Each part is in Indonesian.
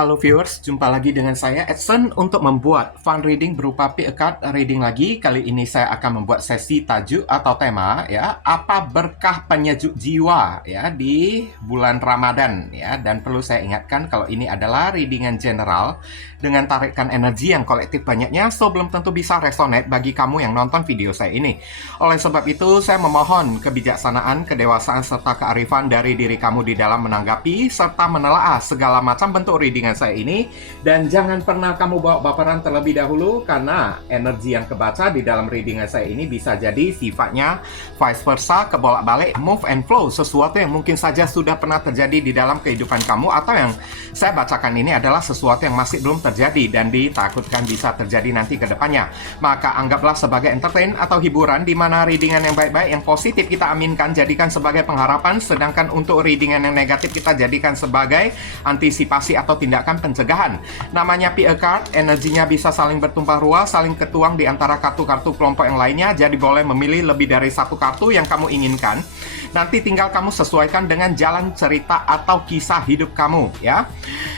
Halo viewers, jumpa lagi dengan saya Edson untuk membuat fun reading berupa pick a card reading lagi. Kali ini saya akan membuat sesi tajuk atau tema ya, apa berkah penyejuk jiwa ya di bulan Ramadan ya. Dan perlu saya ingatkan kalau ini adalah readingan general dengan tarikan energi yang kolektif banyaknya, so belum tentu bisa resonate bagi kamu yang nonton video saya ini. Oleh sebab itu, saya memohon kebijaksanaan, kedewasaan serta kearifan dari diri kamu di dalam menanggapi serta menelaah segala macam bentuk readingan saya ini, dan jangan pernah kamu bawa baperan terlebih dahulu karena energi yang kebaca di dalam readingan saya ini bisa jadi sifatnya vice versa, kebolak-balik, move and flow, sesuatu yang mungkin saja sudah pernah terjadi di dalam kehidupan kamu atau yang saya bacakan ini adalah sesuatu yang masih belum terjadi dan ditakutkan bisa terjadi nanti ke depannya. Maka anggaplah sebagai entertain atau hiburan di mana readingan yang baik-baik, yang positif kita aminkan, jadikan sebagai pengharapan, sedangkan untuk readingan yang negatif kita jadikan sebagai antisipasi atau tindakan pencegahan. Namanya pick a card, energinya bisa saling bertumpah ruah, saling ketuang di antara kartu-kartu kelompok yang lainnya, jadi boleh memilih lebih dari satu kartu yang kamu inginkan. Nanti tinggal kamu sesuaikan dengan jalan cerita atau kisah hidup kamu ya.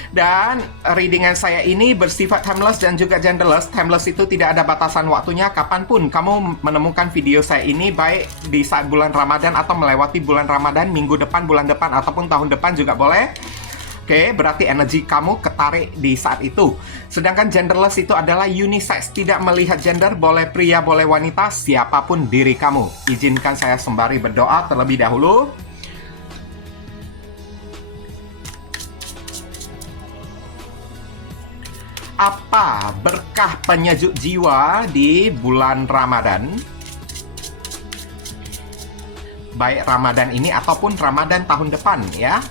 Dan readingan saya ini bersifat timeless dan juga genderless. Timeless itu tidak ada batasan waktunya, kapanpun kamu menemukan video saya ini, baik di saat bulan Ramadan atau melewati bulan Ramadan, minggu depan, bulan depan, ataupun tahun depan juga boleh. Oke, berarti energi kamu ketarik di saat itu. Sedangkan genderless itu adalah unisex, tidak melihat gender, boleh pria, boleh wanita, siapapun diri kamu. Izinkan saya sembari berdoa terlebih dahulu. Apa berkah penyejuk jiwa di bulan Ramadan? Baik Ramadan ini ataupun Ramadan tahun depan ya.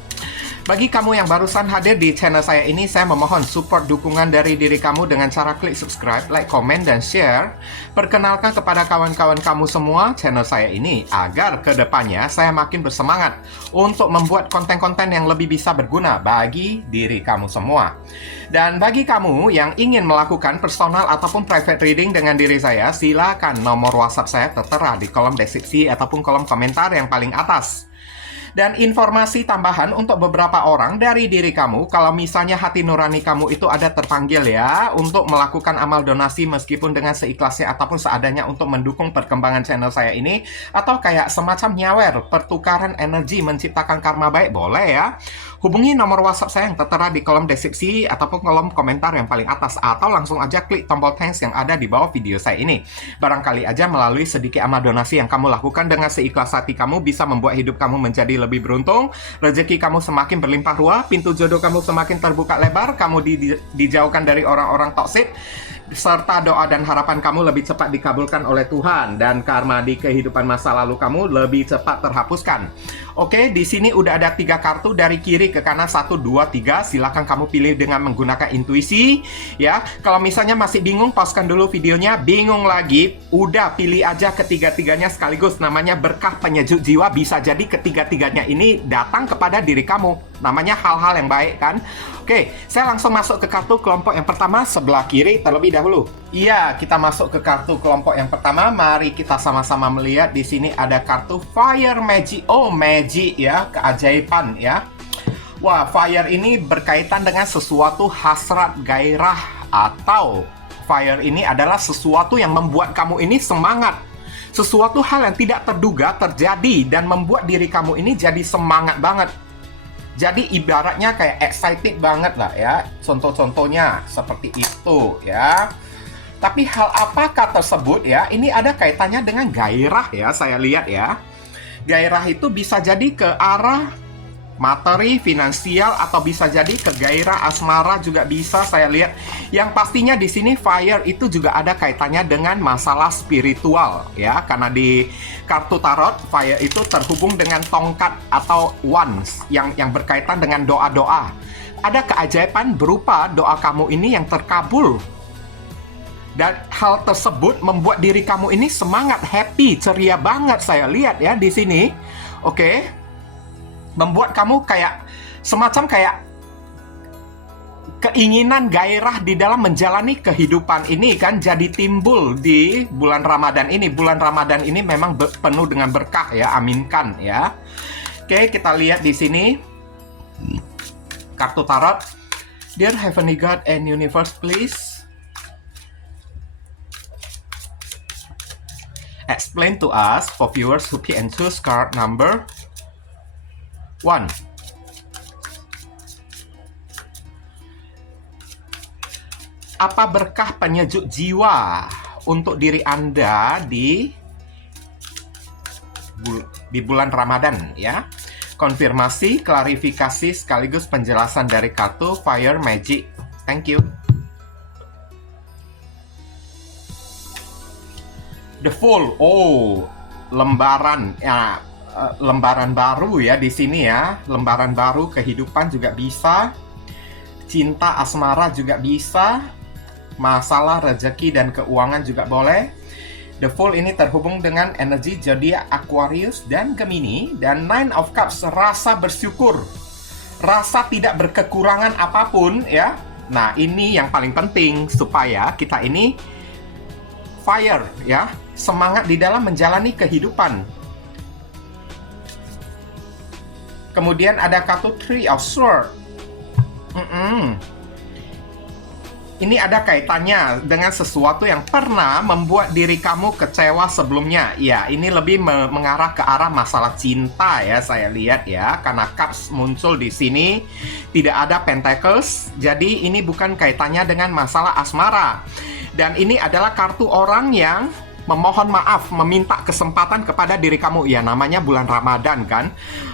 Bagi kamu yang barusan hadir di channel saya ini, saya memohon support dukungan dari diri kamu dengan cara klik subscribe, like, komen, dan share. Perkenalkan kepada kawan-kawan kamu semua channel saya ini, agar kedepannya saya makin bersemangat untuk membuat konten-konten yang lebih bisa berguna bagi diri kamu semua. Dan bagi kamu yang ingin melakukan personal ataupun private reading dengan diri saya, silakan nomor WhatsApp saya tertera di kolom deskripsi ataupun kolom komentar yang paling atas. Dan informasi tambahan untuk beberapa orang dari diri kamu, kalau misalnya hati nurani kamu itu ada terpanggil ya untuk melakukan amal donasi meskipun dengan seikhlasnya ataupun seadanya untuk mendukung perkembangan channel saya ini, atau kayak semacam nyawer, pertukaran energi menciptakan karma baik, boleh ya. Hubungi nomor WhatsApp saya yang tertera di kolom deskripsi ataupun kolom komentar yang paling atas, atau langsung aja klik tombol thanks yang ada di bawah video saya ini. Barangkali aja melalui sedikit amal donasi yang kamu lakukan dengan seikhlas hati kamu bisa membuat hidup kamu menjadi lebih beruntung, rezeki kamu semakin berlimpah ruah, pintu jodoh kamu semakin terbuka lebar, kamu dijauhkan dari orang-orang toksik, serta doa dan harapan kamu lebih cepat dikabulkan oleh Tuhan, dan karma di kehidupan masa lalu kamu lebih cepat terhapuskan. Oke, di sini udah ada 3 kartu dari kiri ke kanan, 1, 2, 3. Silakan kamu pilih dengan menggunakan intuisi ya. Kalau misalnya masih bingung, pauskan dulu videonya. Bingung lagi, udah pilih aja ketiga-tiganya sekaligus. Namanya berkah penyejuk jiwa, bisa jadi ketiga-tiganya ini datang kepada diri kamu. Namanya hal-hal yang baik kan. Oke, saya langsung masuk ke kartu kelompok yang pertama sebelah kiri terlebih dahulu. Iya, kita masuk ke kartu kelompok yang pertama. Mari kita sama-sama melihat di sini ada kartu Fire Magic. Oh, magic ya, keajaiban ya. Wah, fire ini berkaitan dengan sesuatu hasrat, gairah, atau fire ini adalah sesuatu yang membuat kamu ini semangat. Sesuatu hal yang tidak terduga terjadi dan membuat diri kamu ini jadi semangat banget. Jadi ibaratnya kayak excited banget lah ya. Contoh-contohnya seperti itu ya. Tapi hal apakah tersebut ya? Ini ada kaitannya dengan gairah ya, saya lihat ya. Gairah itu bisa jadi ke arah materi, finansial, atau bisa jadi ke gairah asmara juga bisa saya lihat. Yang pastinya di sini fire itu juga ada kaitannya dengan masalah spiritual ya, karena di kartu tarot fire itu terhubung dengan tongkat atau wands yang berkaitan dengan doa-doa. Ada keajaiban berupa doa kamu ini yang terkabul. Dan hal tersebut membuat diri kamu ini semangat, happy, ceria banget saya lihat ya di sini. Oke. Membuat kamu kayak semacam kayak keinginan gairah di dalam menjalani kehidupan ini kan jadi timbul di bulan Ramadan ini. Bulan Ramadan ini memang penuh dengan berkah ya, aminkan ya. Oke, kita lihat di sini kartu tarot. Dear Heavenly God and Universe, please explain to us for viewers who pick and choose card number 1. Apa berkah penyejuk jiwa untuk diri Anda di bulan Ramadan ya? Konfirmasi, klarifikasi sekaligus penjelasan dari kartu Fire Magic. Thank you. The Fool. Oh, lembaran ya, lembaran baru ya di sini ya. Lembaran baru kehidupan juga bisa. Cinta asmara juga bisa. Masalah rezeki dan keuangan juga boleh. The Fool ini terhubung dengan energi zodiak Aquarius dan Gemini. Dan Nine of Cups, rasa bersyukur, rasa tidak berkekurangan apapun ya. Nah, ini yang paling penting supaya kita ini fire ya, semangat di dalam menjalani kehidupan. Kemudian ada kartu Three of Swords. Ini ada kaitannya dengan sesuatu yang pernah membuat diri kamu kecewa sebelumnya. Ya, ini lebih mengarah ke arah masalah cinta ya, saya lihat ya. Karena Cups muncul di sini, tidak ada Pentacles. Jadi ini bukan kaitannya dengan masalah asmara. Dan ini adalah kartu orang yang memohon maaf, meminta kesempatan kepada diri kamu. Ya, namanya bulan Ramadan kan.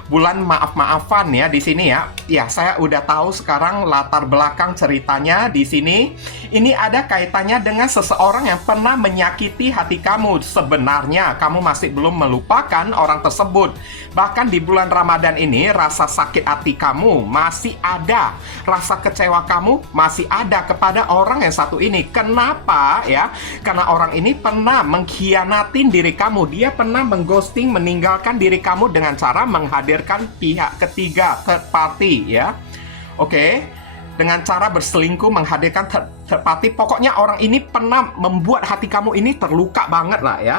Bulan maaf-maafan ya di sini ya. Ya, saya udah tahu sekarang latar belakang ceritanya di sini. Ini ada kaitannya dengan seseorang yang pernah menyakiti hati kamu. Sebenarnya kamu masih belum melupakan orang tersebut. Bahkan di bulan Ramadan ini rasa sakit hati kamu masih ada. Rasa kecewa kamu masih ada kepada orang yang satu ini. Kenapa ya? Karena orang ini pernah mengkhianatin diri kamu. Dia pernah mengghosting, meninggalkan diri kamu dengan cara menghadirkan pihak ketiga, third party ya. Oke. Dengan cara berselingkuh, menghadirkan third party. Pokoknya orang ini pernah membuat hati kamu ini terluka banget lah ya.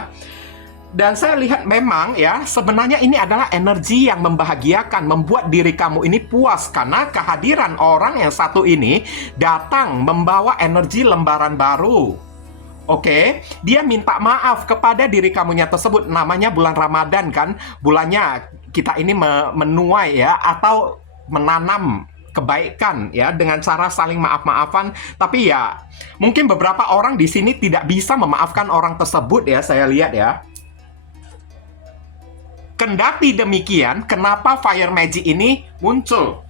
Dan saya lihat memang ya, sebenarnya ini adalah energi yang membahagiakan, membuat diri kamu ini puas. Karena kehadiran orang yang satu ini datang membawa energi lembaran baru. Oke, dia minta maaf kepada diri kamunya tersebut. Namanya bulan Ramadan kan, bulannya kita ini menuai ya, atau menanam kebaikan ya dengan cara saling maaf-maafan. Tapi ya, mungkin beberapa orang di sini tidak bisa memaafkan orang tersebut ya, saya lihat ya. Kendati demikian, kenapa Fire Magic ini muncul?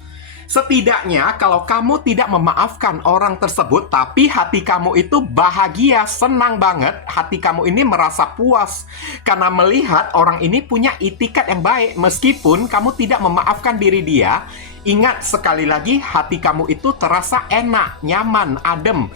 Setidaknya kalau kamu tidak memaafkan orang tersebut, tapi hati kamu itu bahagia, senang banget, hati kamu ini merasa puas karena melihat orang ini punya itikat yang baik. Meskipun kamu tidak memaafkan diri dia, ingat sekali lagi, hati kamu itu terasa enak, nyaman, adem.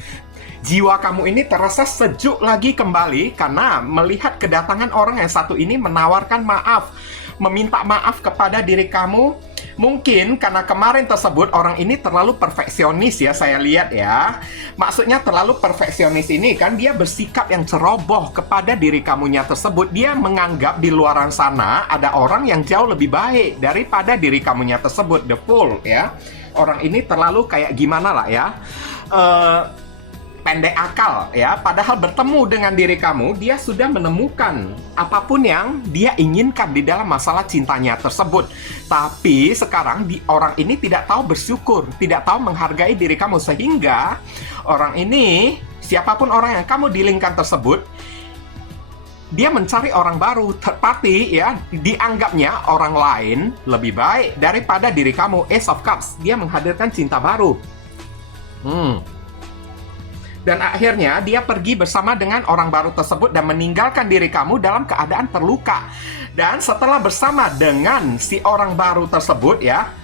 Jiwa kamu ini terasa sejuk lagi kembali karena melihat kedatangan orang yang satu ini menawarkan maaf, meminta maaf kepada diri kamu. Mungkin karena kemarin tersebut orang ini terlalu perfeksionis ya, saya lihat ya. Maksudnya terlalu perfeksionis ini kan, dia bersikap yang ceroboh kepada diri kamunya tersebut. Dia menganggap di luaran sana ada orang yang jauh lebih baik daripada diri kamunya tersebut. The Fool ya. Orang ini terlalu kayak gimana lah ya, pendek akal ya, padahal bertemu dengan diri kamu, dia sudah menemukan apapun yang dia inginkan di dalam masalah cintanya tersebut. Tapi sekarang orang ini tidak tahu bersyukur, tidak tahu menghargai diri kamu, sehingga orang ini, siapapun orang yang kamu dealingkan tersebut, dia mencari orang baru, third party ya, dianggapnya orang lain lebih baik daripada diri kamu. Ace of Cups, dia menghadirkan cinta baru. Dan akhirnya dia pergi bersama dengan orang baru tersebut dan meninggalkan diri kamu dalam keadaan terluka. Dan setelah bersama dengan si orang baru tersebut ya,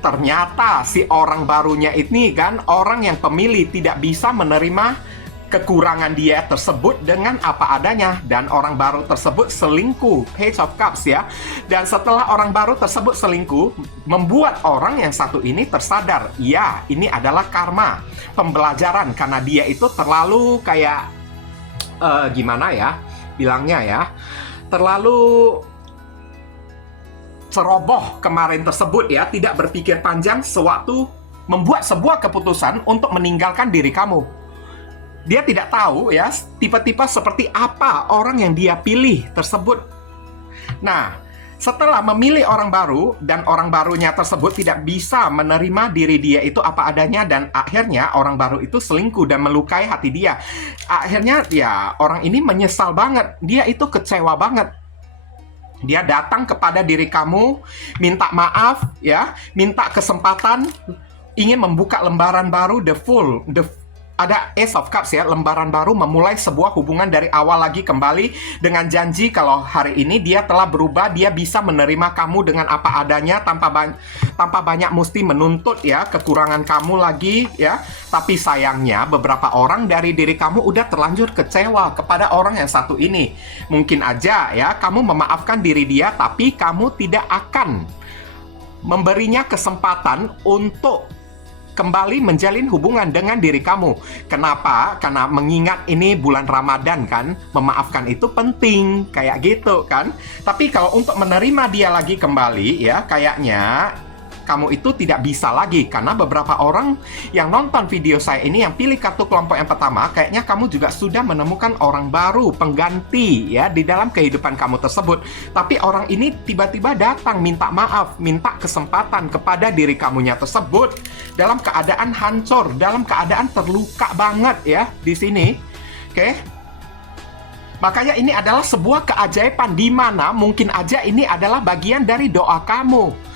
ternyata si orang barunya ini kan orang yang pemilih, tidak bisa menerima kekurangan dia tersebut dengan apa adanya. Dan orang baru tersebut selingkuh, Page of Cups ya. Dan setelah orang baru tersebut selingkuh, membuat orang yang satu ini tersadar, ya ini adalah karma, pembelajaran, karena dia itu terlalu kayak gimana ya bilangnya ya, terlalu ceroboh kemarin tersebut ya, tidak berpikir panjang sewaktu membuat sebuah keputusan untuk meninggalkan diri kamu. Dia tidak tahu ya, tipe-tipe seperti apa orang yang dia pilih tersebut. Nah, setelah memilih orang baru dan orang barunya tersebut tidak bisa menerima diri dia itu apa adanya, dan akhirnya orang baru itu selingkuh dan melukai hati dia. Akhirnya ya orang ini menyesal banget, dia itu kecewa banget. Dia datang kepada diri kamu, minta maaf ya, minta kesempatan, ingin membuka lembaran baru, ada Ace of Cups ya, lembaran baru, memulai sebuah hubungan dari awal lagi kembali dengan janji kalau hari ini dia telah berubah, dia bisa menerima kamu dengan apa adanya tanpa banyak mesti menuntut ya kekurangan kamu lagi ya. Tapi sayangnya beberapa orang dari diri kamu udah terlanjur kecewa kepada orang yang satu ini. Mungkin aja ya kamu memaafkan diri dia, tapi kamu tidak akan memberinya kesempatan untuk kembali menjalin hubungan dengan diri kamu. Kenapa? Karena mengingat ini bulan Ramadan kan, memaafkan itu penting, kayak gitu kan. Tapi kalau untuk menerima dia lagi kembali ya, kayaknya kamu itu tidak bisa lagi. Karena beberapa orang yang nonton video saya ini, yang pilih kartu kelompok yang pertama, kayaknya kamu juga sudah menemukan orang baru, pengganti ya di dalam kehidupan kamu tersebut. Tapi orang ini tiba-tiba datang minta maaf, minta kesempatan kepada diri kamunya tersebut dalam keadaan hancur, dalam keadaan terluka banget ya di sini. Oke? Makanya ini adalah sebuah keajaiban di mana mungkin aja ini adalah bagian dari doa kamu.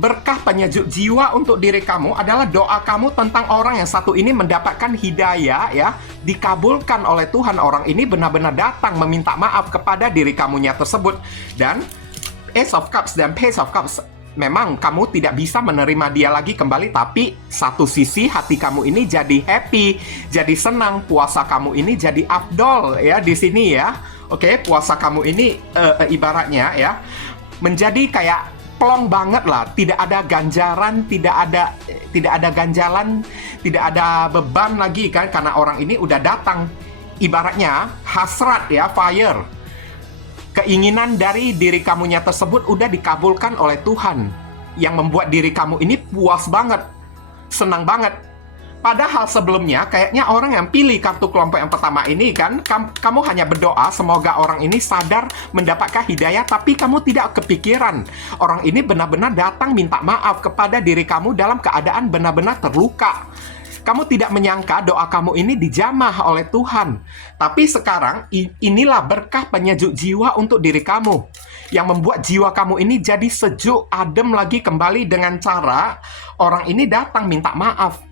Berkah penyejuk jiwa untuk diri kamu adalah doa kamu tentang orang yang satu ini mendapatkan hidayah ya, dikabulkan oleh Tuhan. Orang ini benar-benar datang meminta maaf kepada diri kamunya tersebut. Dan Ace of Cups dan Page of Cups, memang kamu tidak bisa menerima dia lagi kembali, tapi satu sisi hati kamu ini jadi happy, jadi senang. Puasa kamu ini jadi afdol ya di sini ya. Oke, puasa kamu ini ibaratnya ya menjadi kayak plong banget lah, tidak ada ganjaran, tidak ada ganjalan, tidak ada beban lagi kan, karena orang ini udah datang. Ibaratnya hasrat ya, fire. Keinginan dari diri kamunya tersebut udah dikabulkan oleh Tuhan, yang membuat diri kamu ini puas banget, senang banget. Padahal sebelumnya kayaknya orang yang pilih kartu kelompok yang pertama ini kan, kamu hanya berdoa semoga orang ini sadar mendapatkan hidayah, tapi kamu tidak kepikiran orang ini benar-benar datang minta maaf kepada diri kamu dalam keadaan benar-benar terluka. Kamu tidak menyangka doa kamu ini dijamah oleh Tuhan. Tapi sekarang inilah berkah penyejuk jiwa untuk diri kamu, yang membuat jiwa kamu ini jadi sejuk, adem lagi kembali dengan cara orang ini datang minta maaf,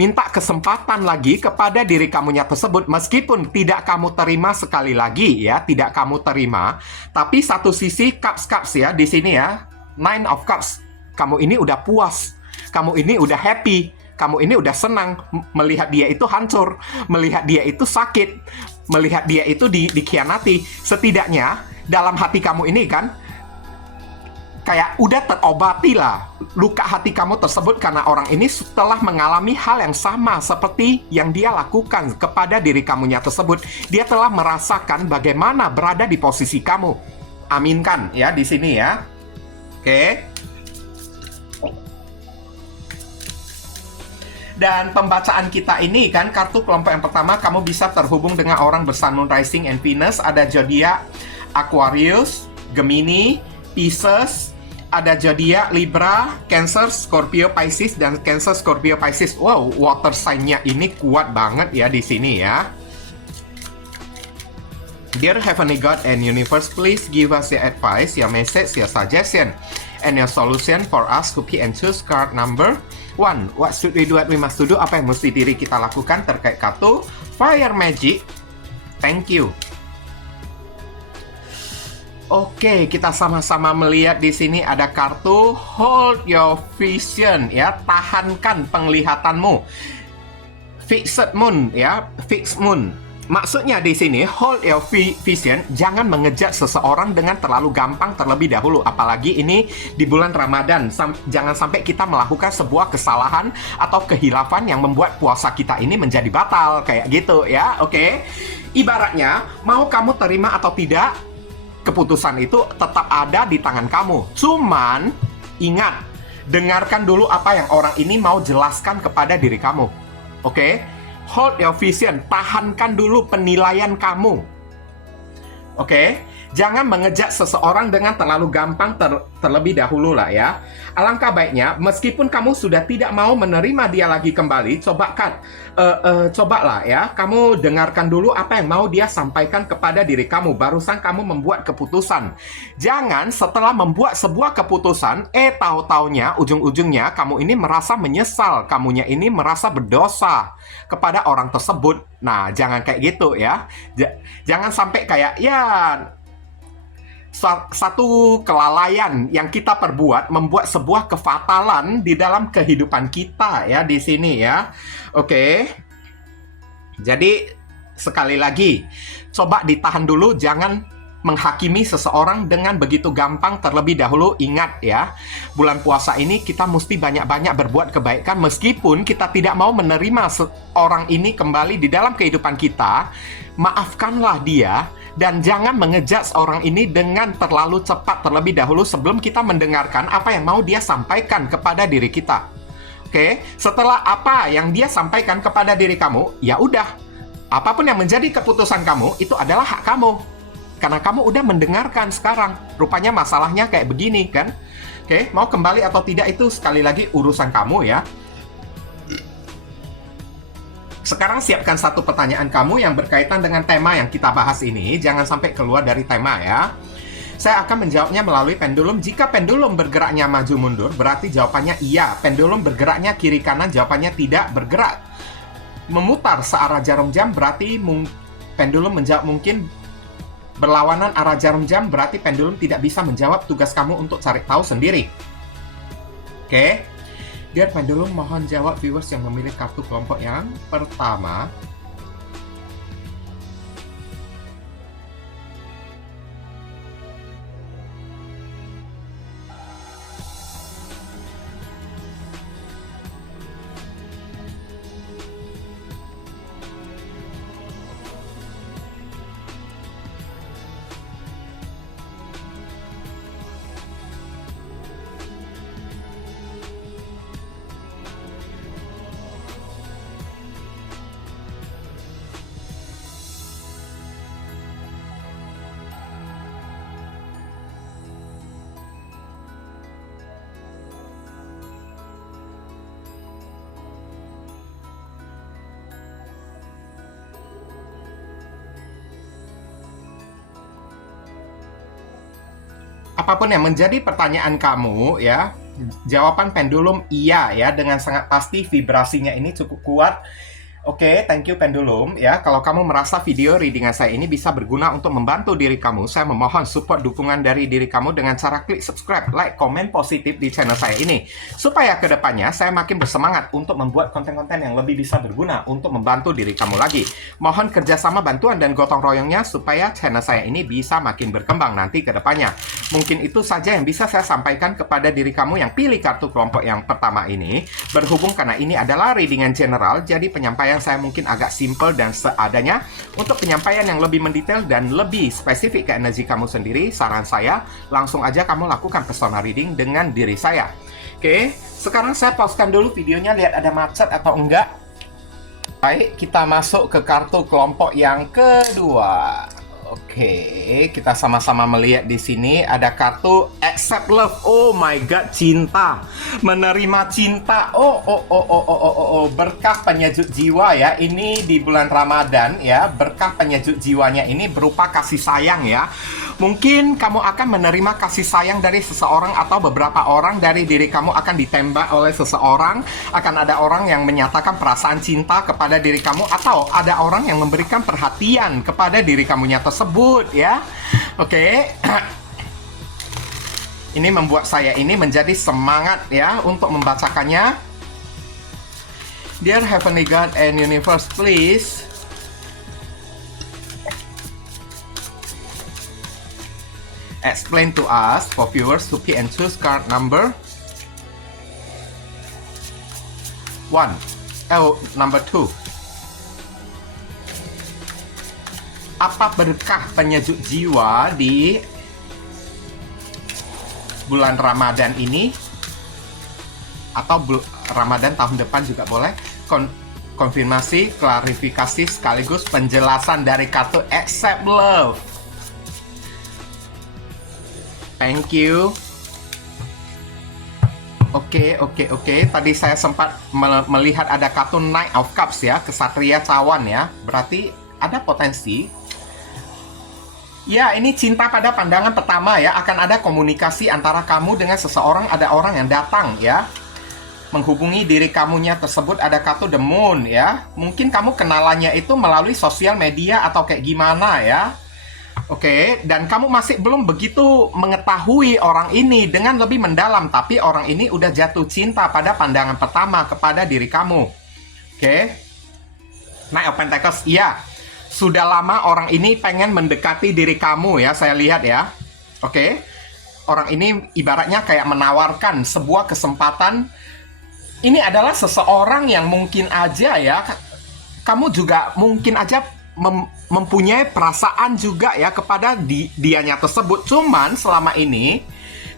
minta kesempatan lagi kepada diri kamunya tersebut. Meskipun tidak kamu terima sekali lagi ya, tidak kamu terima, tapi satu sisi cups ya di sini ya, Nine of Cups, kamu ini udah puas, kamu ini udah happy, kamu ini udah senang melihat dia itu hancur, melihat dia itu sakit, melihat dia itu dikhianati. Setidaknya dalam hati kamu ini kan kayak udah terobati lah luka hati kamu tersebut, karena orang ini setelah mengalami hal yang sama seperti yang dia lakukan kepada diri kamunya tersebut. Dia telah merasakan bagaimana berada di posisi kamu. Aminkan ya di sini ya. Oke. Dan pembacaan kita ini kan, kartu kelompok yang pertama, kamu bisa terhubung dengan orang bersun, moon, rising, and Venus. Ada zodiak Aquarius, Gemini, Pisces, ada zodiak Libra, Cancer, Scorpio, Pisces, dan Cancer, Scorpio, Pisces. Wow, water sign-nya ini kuat banget ya di sini ya. Dear Heavenly God and Universe, please give us your advice, your message, your suggestion, and your solution for us to pick and choose card number 1. What should we do? What we must do? Apa yang mesti diri kita lakukan terkait kartu Fire Magic? Thank you. Oke, kita sama-sama melihat di sini ada kartu Hold Your Vision ya, tahankan penglihatanmu. Fixed Moon ya, Fixed Moon. Maksudnya di sini hold your vision, jangan mengejar seseorang dengan terlalu gampang terlebih dahulu, apalagi ini di bulan Ramadan. Jangan sampai kita melakukan sebuah kesalahan atau kehilafan yang membuat puasa kita ini menjadi batal kayak gitu ya. Oke. Ibaratnya mau kamu terima atau tidak, keputusan itu tetap ada di tangan kamu. Cuman ingat, dengarkan dulu apa yang orang ini mau jelaskan kepada diri kamu. Oke? Hold your vision, tahankan dulu penilaian kamu. Oke? Jangan mengejak seseorang dengan terlalu gampang terlebih dahulu lah ya. Alangkah baiknya, meskipun kamu sudah tidak mau menerima dia lagi kembali, cobalah ya, kamu dengarkan dulu apa yang mau dia sampaikan kepada diri kamu, barusan kamu membuat keputusan. Jangan setelah membuat sebuah keputusan, tahu-taunya, ujung-ujungnya kamu ini merasa menyesal, kamunya ini merasa berdosa kepada orang tersebut. Nah, jangan kayak gitu ya. Jangan sampai kayak, ya, satu kelalaian yang kita perbuat membuat sebuah kefatalan di dalam kehidupan kita ya di sini ya. Oke. Jadi sekali lagi, coba ditahan dulu, jangan menghakimi seseorang dengan begitu gampang terlebih dahulu. Ingat ya, bulan puasa ini kita mesti banyak-banyak berbuat kebaikan meskipun kita tidak mau menerima orang ini kembali di dalam kehidupan kita. Maafkanlah dia. Dan jangan mengejudge orang ini dengan terlalu cepat terlebih dahulu sebelum kita mendengarkan apa yang mau dia sampaikan kepada diri kita. Oke, setelah apa yang dia sampaikan kepada diri kamu, ya udah. Apapun yang menjadi keputusan kamu, itu adalah hak kamu. Karena kamu udah mendengarkan sekarang. Rupanya masalahnya kayak begini kan. Oke, mau kembali atau tidak itu sekali lagi urusan kamu ya. Sekarang siapkan satu pertanyaan kamu yang berkaitan dengan tema yang kita bahas ini. Jangan sampai keluar dari tema ya. Saya akan menjawabnya melalui pendulum. Jika pendulum bergeraknya maju mundur, berarti jawabannya iya. Pendulum bergeraknya kiri kanan, jawabannya tidak bergerak. Memutar searah jarum jam, berarti pendulum menjawab mungkin. Berlawanan arah jarum jam, berarti pendulum tidak bisa menjawab. Tugas kamu untuk cari tahu sendiri. Oke. Dear pendulum, mohon jawab viewers yang memilih kartu kelompok yang pertama. Apapun yang menjadi pertanyaan kamu ya, jawaban pendulum iya ya, dengan sangat pasti vibrasinya ini cukup kuat. Oke, thank you pendulum ya. Kalau kamu merasa video readingan saya ini bisa berguna untuk membantu diri kamu, saya memohon support dukungan dari diri kamu dengan cara klik subscribe, like, komen positif di channel saya ini. Supaya kedepannya saya makin bersemangat untuk membuat konten-konten yang lebih bisa berguna untuk membantu diri kamu lagi. Mohon kerjasama, bantuan, dan gotong royongnya supaya channel saya ini bisa makin berkembang nanti kedepannya. Mungkin itu saja yang bisa saya sampaikan kepada diri kamu yang pilih kartu kelompok yang pertama ini. Berhubung karena ini adalah readingan general, jadi penyampaian saya mungkin agak simple dan seadanya. Untuk penyampaian yang lebih mendetail dan lebih spesifik ke energi kamu sendiri, saran saya langsung aja kamu lakukan personal reading dengan diri saya. Oke, sekarang saya pauskan dulu videonya, lihat ada macet atau enggak. Baik, kita masuk ke kartu kelompok yang kedua. Oke, kita sama-sama melihat di sini ada kartu accept love. Oh my god, cinta, menerima cinta. Berkah penyejuk jiwa ya. Ini di bulan Ramadan ya, berkah penyejuk jiwanya ini berupa kasih sayang ya. Mungkin kamu akan menerima kasih sayang dari seseorang atau beberapa orang dari diri kamu akan ditembak oleh seseorang. Akan ada orang yang menyatakan perasaan cinta kepada diri kamu, atau ada orang yang memberikan perhatian kepada diri kamunya tersebut ya. Oke. Ini membuat saya ini menjadi semangat ya untuk membacakannya. Dear Heavenly God and Universe, please explain to us for viewers to pick and choose card number 1. Number 2. Apa berkah penyejuk jiwa di bulan Ramadan ini atau Ramadan tahun depan juga boleh. Konfirmasi, klarifikasi, sekaligus penjelasan dari kartu Accept Love. Thank you. Oke. Tadi saya sempat melihat ada kartu Knight of Cups ya, kesatria cawan ya. Berarti ada potensi. Ya, ini cinta pada pandangan pertama ya. Akan ada komunikasi antara kamu dengan seseorang. Ada orang yang datang ya, menghubungi diri kamunya tersebut. Ada kartu The Moon ya. Mungkin kamu kenalannya itu melalui sosial media atau kayak gimana ya. Oke, dan kamu masih belum begitu mengetahui orang ini dengan lebih mendalam, tapi orang ini udah jatuh cinta pada pandangan pertama kepada diri kamu. Oke, Knight of Pentacles, iya, sudah lama orang ini pengen mendekati diri kamu ya, saya lihat ya. Oke, orang ini ibaratnya kayak menawarkan sebuah kesempatan. Ini adalah seseorang yang mungkin aja ya, kamu juga mungkin aja mempunyai perasaan juga ya kepada dianya tersebut. Cuman selama ini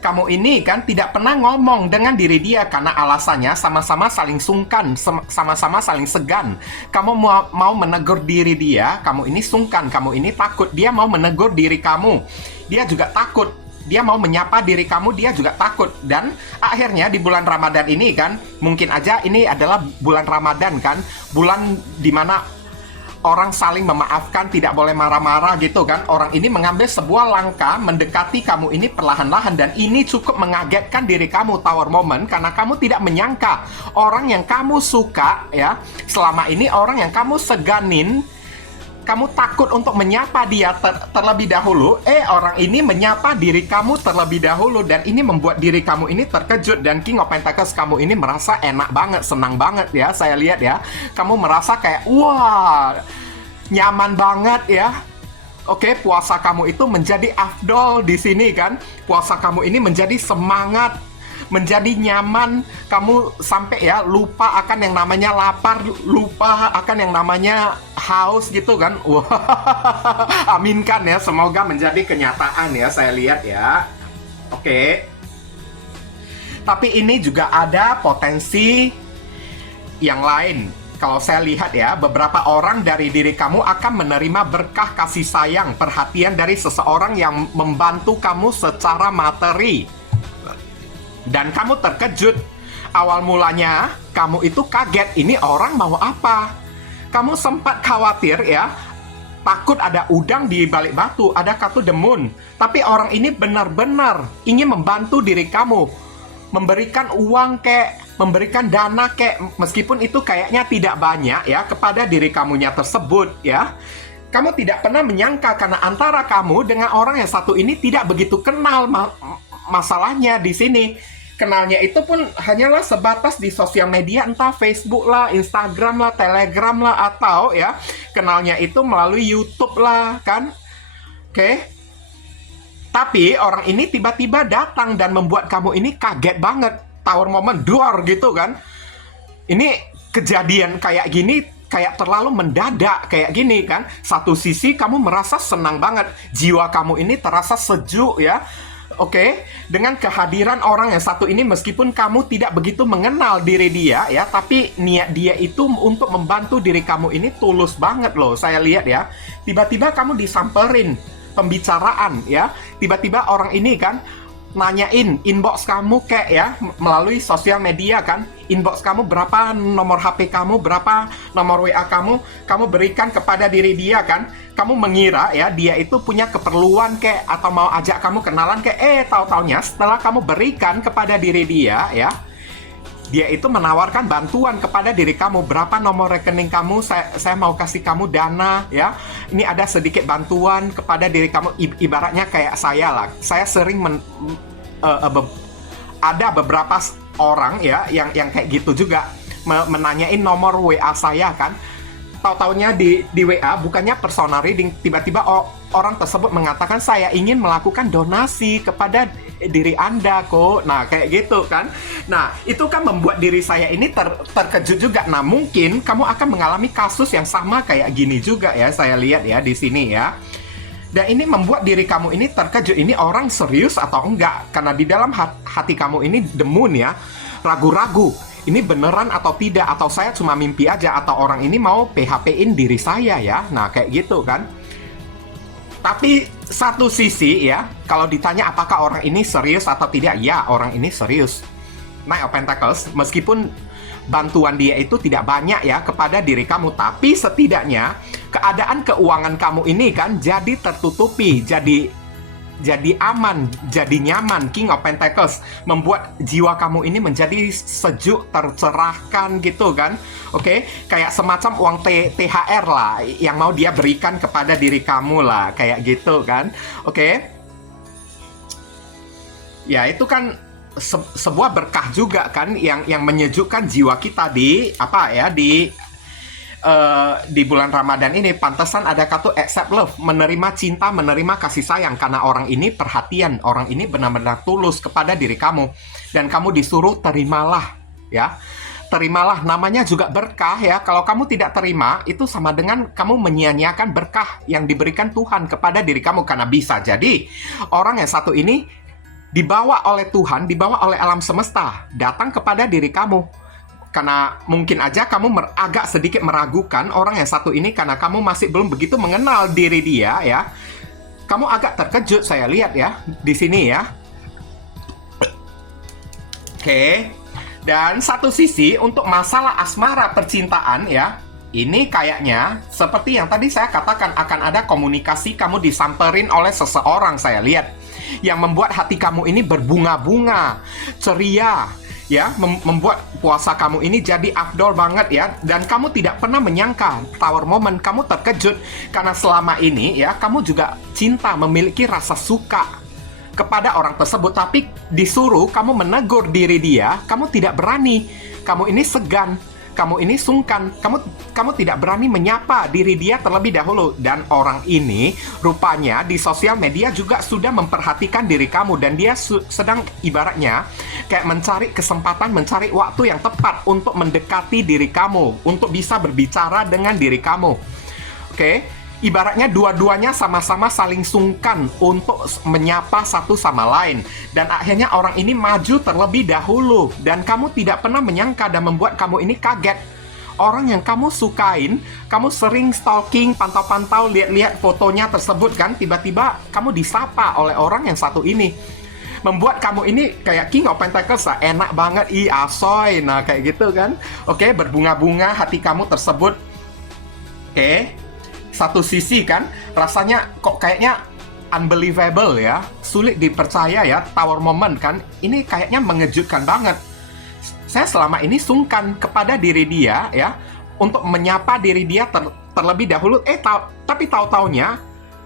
kamu ini kan tidak pernah ngomong dengan diri dia karena alasannya sama-sama saling sungkan, sama-sama saling segan. Kamu mau menegur diri dia, kamu ini sungkan, kamu ini takut. Dia mau menegur diri kamu, dia juga takut. Dia mau menyapa diri kamu, dia juga takut. Dan akhirnya di bulan Ramadan ini kan, mungkin aja ini adalah bulan Ramadan kan, bulan dimana orang saling memaafkan, tidak boleh marah-marah gitu kan. Orang ini mengambil sebuah langkah mendekati kamu ini perlahan-lahan, dan ini cukup mengagetkan diri kamu, Tower Moment, karena kamu tidak menyangka orang yang kamu suka ya, selama ini orang yang kamu seganin, kamu takut untuk menyapa dia terlebih dahulu. Orang ini menyapa diri kamu terlebih dahulu, dan ini membuat diri kamu ini terkejut. Dan King of Pentacles, kamu ini merasa enak banget, senang banget ya, saya lihat ya. Kamu merasa kayak, wah, nyaman banget ya. Oke, puasa kamu itu menjadi afdol di sini kan. Puasa kamu ini menjadi semangat, menjadi nyaman. Kamu sampai ya lupa akan yang namanya lapar, lupa akan yang namanya haus gitu kan. Wah, aminkan ya, semoga menjadi kenyataan ya, saya lihat ya. Oke. Tapi ini juga ada potensi yang lain. Kalau saya lihat ya, beberapa orang dari diri kamu akan menerima berkah kasih sayang, perhatian dari seseorang yang membantu kamu secara materi. Dan kamu terkejut. Awal mulanya, kamu itu kaget, ini orang mau apa? Kamu sempat khawatir ya, takut ada udang di balik batu, ada kartu The Moon. Tapi orang ini benar-benar ingin membantu diri kamu, memberikan uang kek, memberikan dana kek, meskipun itu kayaknya tidak banyak ya, kepada diri kamunya tersebut ya. Kamu tidak pernah menyangka karena antara kamu dengan orang yang satu ini tidak begitu kenal. Masalahnya di sini, kenalnya itu pun hanyalah sebatas di sosial media, entah Facebook lah, Instagram lah, Telegram lah, atau ya kenalnya itu melalui YouTube lah kan. Oke. Tapi orang ini tiba-tiba datang dan membuat kamu ini kaget banget. Tower Moment, duar gitu kan. Ini kejadian kayak gini, kayak terlalu mendadak kayak gini kan. Satu sisi kamu merasa senang banget, jiwa kamu ini terasa sejuk ya. Oke, dengan kehadiran orang yang satu ini, meskipun kamu tidak begitu mengenal diri dia ya, tapi niat dia itu untuk membantu diri kamu ini tulus banget loh, saya lihat ya. Tiba-tiba kamu disamperin pembicaraan ya, tiba-tiba orang ini kan nanyain inbox kamu kayak ya, melalui sosial media kan, inbox kamu berapa, nomor HP kamu berapa, nomor WA kamu berikan kepada diri dia kan. Kamu mengira ya dia itu punya keperluan kayak, atau mau ajak kamu kenalan kayak, tahu-taunya setelah kamu berikan kepada diri dia ya, dia itu menawarkan bantuan kepada diri kamu. Berapa nomor rekening kamu, saya mau kasih kamu dana ya, ini ada sedikit bantuan kepada diri kamu. Ibaratnya kayak saya lah, saya sering ada beberapa orang ya yang kayak gitu juga, menanyain nomor WA saya kan. Tahu-taunya di WA bukannya personal reading, tiba-tiba orang tersebut mengatakan saya ingin melakukan donasi kepada diri Anda kok. Nah, kayak gitu kan. Nah, itu kan membuat diri saya ini terkejut juga. Nah, mungkin kamu akan mengalami kasus yang sama kayak gini juga ya, saya lihat ya di sini ya. Dan ini membuat diri kamu ini terkejut, ini orang serius atau enggak? Karena di dalam hati kamu ini The Moon ya, ragu-ragu, ini beneran atau tidak, atau saya cuma mimpi aja, atau orang ini mau PHP-in diri saya ya. Nah, kayak gitu kan. Tapi satu sisi ya, kalau ditanya apakah orang ini serius atau tidak, ya orang ini serius. Knight of Pentacles, meskipun bantuan dia itu tidak banyak ya kepada diri kamu, tapi setidaknya keadaan keuangan kamu ini kan jadi tertutupi, jadi aman, jadi nyaman. King of Pentacles membuat jiwa kamu ini menjadi sejuk, tercerahkan gitu kan. Oke, kayak semacam uang THR lah yang mau dia berikan kepada diri kamu lah, kayak gitu kan. Oke. Ya, itu kan sebuah berkah juga kan yang menyejukkan jiwa kita di di bulan Ramadan ini. Pantesan ada kata accept love, menerima cinta, menerima kasih sayang, karena orang ini perhatian, orang ini benar-benar tulus kepada diri kamu, dan kamu disuruh terimalah ya. Terimalah, namanya juga berkah ya. Kalau kamu tidak terima, itu sama dengan kamu menyia-nyiakan berkah yang diberikan Tuhan kepada diri kamu. Karena bisa jadi orang yang satu ini dibawa oleh Tuhan, dibawa oleh alam semesta, datang kepada diri kamu. Karena mungkin aja kamu agak sedikit meragukan orang yang satu ini, karena kamu masih belum begitu mengenal diri dia ya. Kamu agak terkejut, saya lihat ya, di sini ya. Oke. Dan satu sisi, untuk masalah asmara percintaan ya, ini kayaknya seperti yang tadi saya katakan, akan ada komunikasi, kamu disamperin oleh seseorang, saya lihat, yang membuat hati kamu ini berbunga-bunga, ceria, ya, membuat puasa kamu ini jadi afdol banget ya. Dan kamu tidak pernah menyangka, Tower moment, kamu terkejut karena selama ini ya, kamu juga cinta, memiliki rasa suka kepada orang tersebut, tapi disuruh kamu menegur diri dia, kamu tidak berani, kamu ini segan, kamu ini sungkan, kamu tidak berani menyapa diri dia terlebih dahulu. Dan orang ini rupanya di sosial media juga sudah memperhatikan diri kamu, dan dia sedang ibaratnya kayak mencari kesempatan, mencari waktu yang tepat untuk mendekati diri kamu, untuk bisa berbicara dengan diri kamu. Oke? Ibaratnya dua-duanya sama-sama saling sungkan untuk menyapa satu sama lain. Dan akhirnya orang ini maju terlebih dahulu. Dan kamu tidak pernah menyangka, dan membuat kamu ini kaget. Orang yang kamu sukain, kamu sering stalking, pantau-pantau, lihat-lihat fotonya tersebut kan, tiba-tiba kamu disapa oleh orang yang satu ini. Membuat kamu ini kayak King of Pentacles, enak banget, asoy. Nah, kayak gitu kan. Oke, berbunga-bunga hati kamu tersebut. Oke. Satu sisi kan, rasanya kok kayaknya unbelievable ya, sulit dipercaya ya, Tower moment kan, ini kayaknya mengejutkan banget. Saya selama ini sungkan kepada diri dia ya, untuk menyapa diri dia terlebih dahulu, tapi tahu-taunya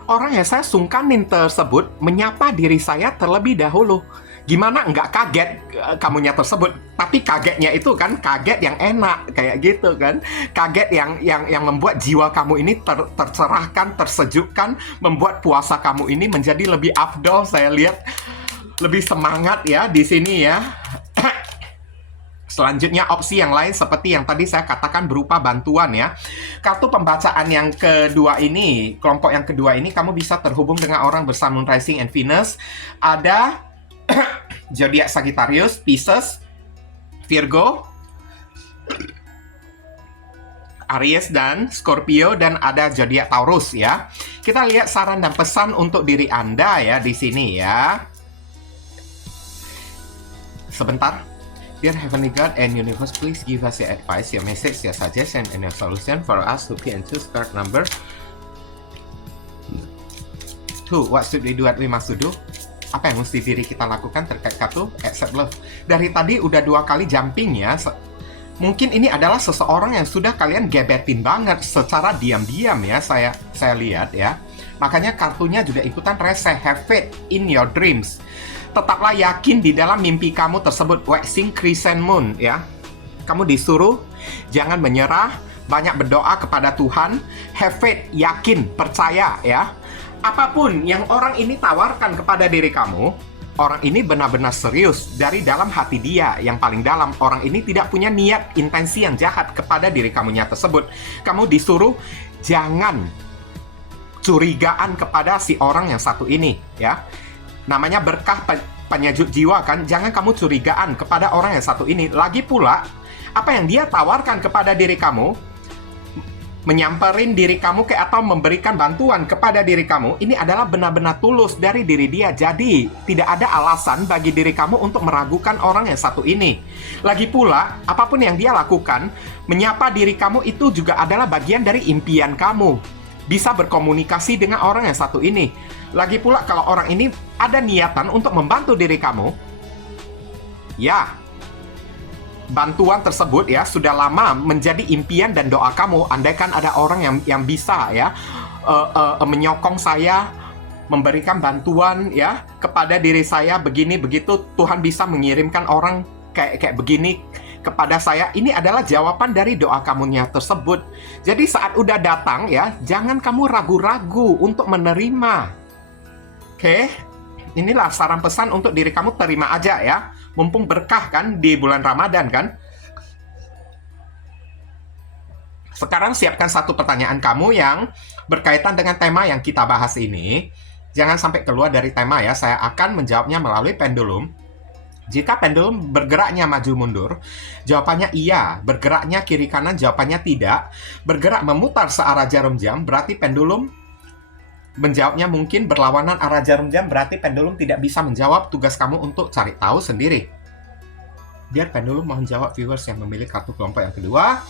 orang yang saya sungkanin tersebut menyapa diri saya terlebih dahulu. Gimana nggak kaget kamunya tersebut? Tapi kagetnya itu kan kaget yang enak, kayak gitu kan. Kaget yang membuat jiwa kamu ini tercerahkan, tersejukkan, membuat puasa kamu ini menjadi lebih afdol. Saya lihat lebih semangat ya di sini ya. Selanjutnya opsi yang lain seperti yang tadi saya katakan berupa bantuan ya. Kartu pembacaan yang kedua ini, kelompok yang kedua ini, kamu bisa terhubung dengan orang bersama Moon Rising and Venus. Ada zodiak Sagittarius, Pisces, Virgo, Aries dan Scorpio, dan ada zodiak Taurus ya. Kita lihat saran dan pesan untuk diri Anda ya di sini ya. Sebentar. Dear Heavenly God and Universe, please give us your advice, your message, your suggestion, and your solution for us to pick and choose card number 2. What should we do? What we must do? Apa yang mesti diri kita lakukan terkait kartu accept love? Dari tadi udah 2 kali jumping ya. Mungkin ini adalah seseorang yang sudah kalian gebetin banget secara diam-diam ya, saya lihat ya. Makanya kartunya juga ikutan rese. Have faith in your dreams. Tetaplah yakin di dalam mimpi kamu tersebut. Waxing crescent moon ya. Kamu disuruh jangan menyerah, banyak berdoa kepada Tuhan. Have faith, yakin, percaya ya. Apapun yang orang ini tawarkan kepada diri kamu, orang ini benar-benar serius dari dalam hati dia yang paling dalam. Orang ini tidak punya niat, intensi yang jahat kepada diri kamunya tersebut. Kamu disuruh jangan curigaan kepada si orang yang satu ini ya. Namanya berkah penyayut jiwa kan? Jangan kamu curigaan kepada orang yang satu ini. Lagi pula, apa yang dia tawarkan kepada diri kamu, menyamperin diri kamu atau memberikan bantuan kepada diri kamu, ini adalah benar-benar tulus dari diri dia. Jadi, tidak ada alasan bagi diri kamu untuk meragukan orang yang satu ini. Lagi pula, apapun yang dia lakukan, menyapa diri kamu itu juga adalah bagian dari impian kamu. Bisa berkomunikasi dengan orang yang satu ini. Lagi pula, kalau orang ini ada niatan untuk membantu diri kamu, ya, bantuan tersebut ya sudah lama menjadi impian dan doa kamu. Andaikan ada orang yang bisa ya menyokong saya, memberikan bantuan ya kepada diri saya begini begitu, Tuhan bisa mengirimkan orang kayak begini kepada saya. Ini adalah jawaban dari doa kamunya tersebut. Jadi saat udah datang ya, jangan kamu ragu-ragu untuk menerima. Oke? Inilah saran pesan untuk diri kamu, terima aja ya. Mumpung berkah kan di bulan Ramadan kan. Sekarang siapkan satu pertanyaan kamu yang berkaitan dengan tema yang kita bahas ini. Jangan sampai keluar dari tema ya. Saya akan menjawabnya melalui pendulum. Jika pendulum bergeraknya maju mundur, jawabannya iya. Bergeraknya kiri kanan, jawabannya tidak. Bergerak memutar searah jarum jam, berarti pendulum menjawabnya mungkin berlawanan arah jarum jam, berarti pendulum tidak bisa menjawab. Tugas kamu untuk cari tahu sendiri. Biar pendulum mohon jawab viewers yang memilih kartu kelompok yang kedua.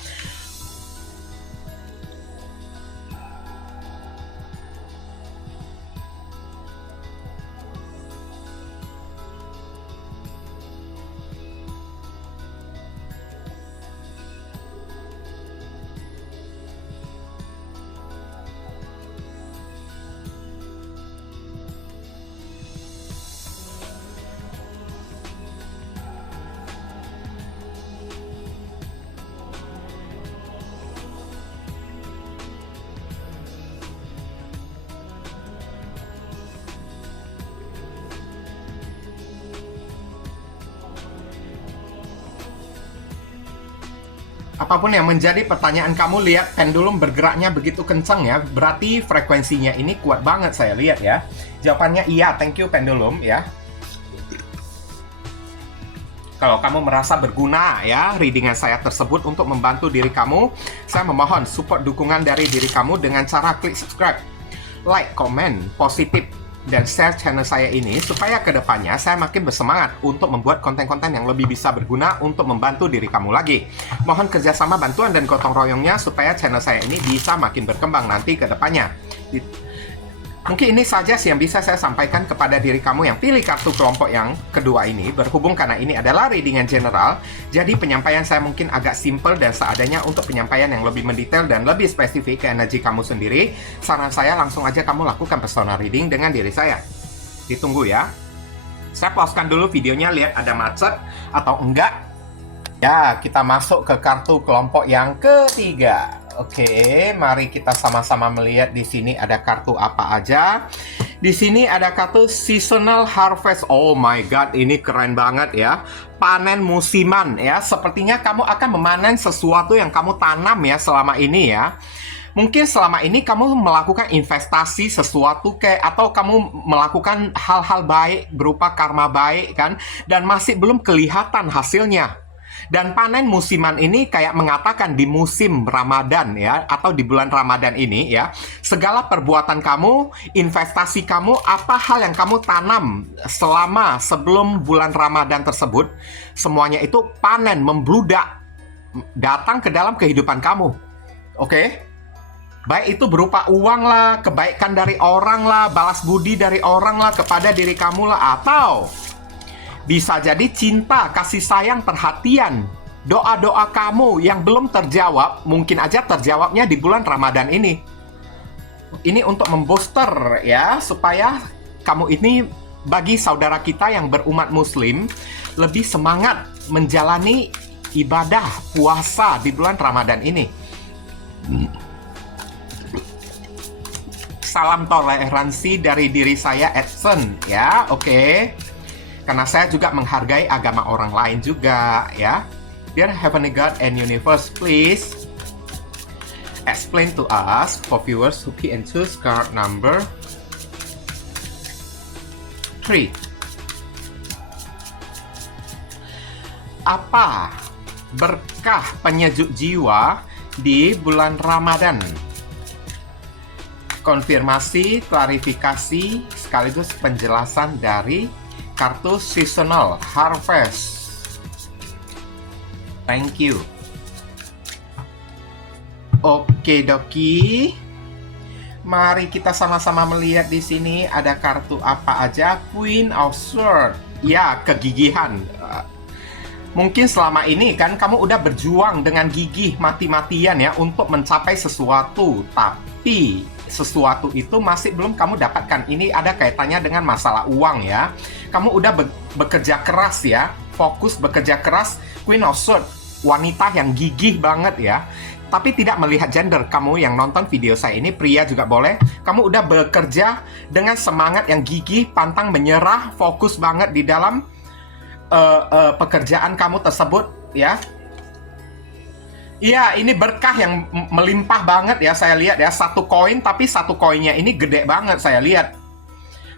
Apapun yang menjadi pertanyaan kamu, lihat pendulum bergeraknya begitu kencang ya. Berarti frekuensinya ini kuat banget saya lihat ya. Jawabannya iya, thank you pendulum ya. Kalau kamu merasa berguna ya readingan saya tersebut untuk membantu diri kamu, saya memohon support dukungan dari diri kamu dengan cara klik subscribe, like, komen, positif, dan share channel saya ini supaya kedepannya saya makin bersemangat untuk membuat konten-konten yang lebih bisa berguna untuk membantu diri kamu lagi. Mohon kerjasama, bantuan, dan gotong royongnya supaya channel saya ini bisa makin berkembang nanti ke depannya. Mungkin ini saja sih yang bisa saya sampaikan kepada diri kamu yang pilih kartu kelompok yang kedua ini. Berhubung karena ini adalah readingan general, jadi penyampaian saya mungkin agak simple dan seadanya. Untuk penyampaian yang lebih mendetail dan lebih spesifik ke energi kamu sendiri, saran saya langsung aja kamu lakukan personal reading dengan diri saya. Ditunggu ya. Saya pauskan dulu videonya, lihat ada macet atau enggak. Ya, kita masuk ke kartu kelompok yang ketiga. Oke, mari kita sama-sama melihat di sini ada kartu apa aja. Di sini ada kartu Seasonal Harvest. Oh my god, ini keren banget ya. Panen musiman ya. Sepertinya kamu akan memanen sesuatu yang kamu tanam ya selama ini ya. Mungkin selama ini kamu melakukan investasi sesuatu atau kamu melakukan hal-hal baik berupa karma baik kan, dan masih belum kelihatan hasilnya. Dan panen musiman ini kayak mengatakan di musim Ramadan ya, atau di bulan Ramadan ini ya, segala perbuatan kamu, investasi kamu, apa hal yang kamu tanam selama sebelum bulan Ramadan tersebut, semuanya itu panen, membludak, datang ke dalam kehidupan kamu. Oke? Baik itu berupa uang lah, kebaikan dari orang lah, balas budi dari orang lah kepada diri kamu lah, atau bisa jadi cinta, kasih sayang, perhatian, doa-doa kamu yang belum terjawab, mungkin aja terjawabnya di bulan Ramadan ini. Ini untuk membooster ya, supaya kamu ini bagi saudara kita yang berumat muslim lebih semangat menjalani ibadah puasa di bulan Ramadan ini. Salam toleransi dari diri saya, Edson ya, oke. Karena saya juga menghargai agama orang lain juga, ya. Dear Heavenly God and Universe, please explain to us for viewers who pick and choose card number 3. apa berkah penyejuk jiwa di bulan Ramadan? Konfirmasi, klarifikasi, sekaligus penjelasan dari kartu Seasonal Harvest. Thank you. Oke doki. Mari kita sama-sama melihat di sini ada kartu apa aja. Queen of Swords. Ya, kegigihan. Mungkin selama ini kan kamu udah berjuang dengan gigih mati-matian ya untuk mencapai sesuatu. Tapi sesuatu itu masih belum kamu dapatkan. Ini ada kaitannya dengan masalah uang ya. Kamu udah bekerja keras ya. Fokus bekerja keras. Queen of Swords. Wanita yang gigih banget ya. Tapi tidak melihat gender. Kamu yang nonton video saya ini, pria juga boleh. Kamu udah bekerja dengan semangat yang gigih, pantang menyerah, fokus banget di dalam pekerjaan kamu tersebut ya. Iya, ini berkah yang melimpah banget ya. Saya lihat ya, satu koin, tapi satu koinnya ini gede banget saya lihat.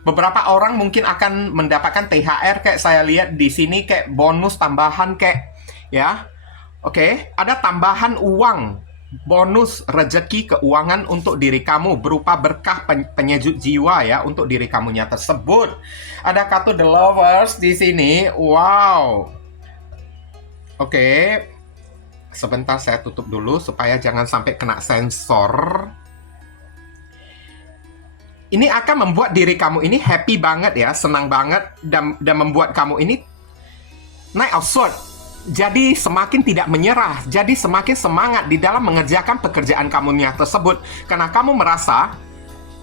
Beberapa orang mungkin akan mendapatkan THR kayak saya lihat di sini, kayak bonus tambahan kayak ya. Oke, ada tambahan uang, bonus rezeki keuangan untuk diri kamu berupa berkah penyejuk jiwa ya untuk diri kamunya tersebut. Ada kartu The Lovers di sini. Wow. Oke. Sebentar saya tutup dulu supaya jangan sampai kena sensor. Ini akan membuat diri kamu ini happy banget ya, senang banget dan membuat kamu ini Knight of Swords. Jadi semakin tidak menyerah, jadi semakin semangat di dalam mengerjakan pekerjaan kamunya tersebut. Karena kamu merasa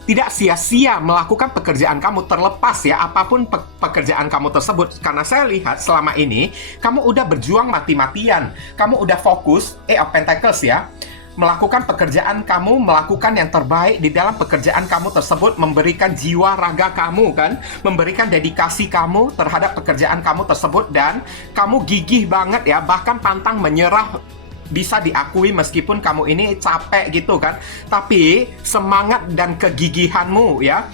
tidak sia-sia melakukan pekerjaan kamu, terlepas ya apapun pekerjaan kamu tersebut. Karena saya lihat selama ini kamu udah berjuang mati-matian, kamu udah fokus, of Pentacles ya, melakukan pekerjaan kamu, melakukan yang terbaik di dalam pekerjaan kamu tersebut, memberikan jiwa raga kamu kan, memberikan dedikasi kamu terhadap pekerjaan kamu tersebut, dan kamu gigih banget ya, bahkan pantang menyerah. Bisa diakui meskipun kamu ini capek gitu kan, tapi semangat dan kegigihanmu ya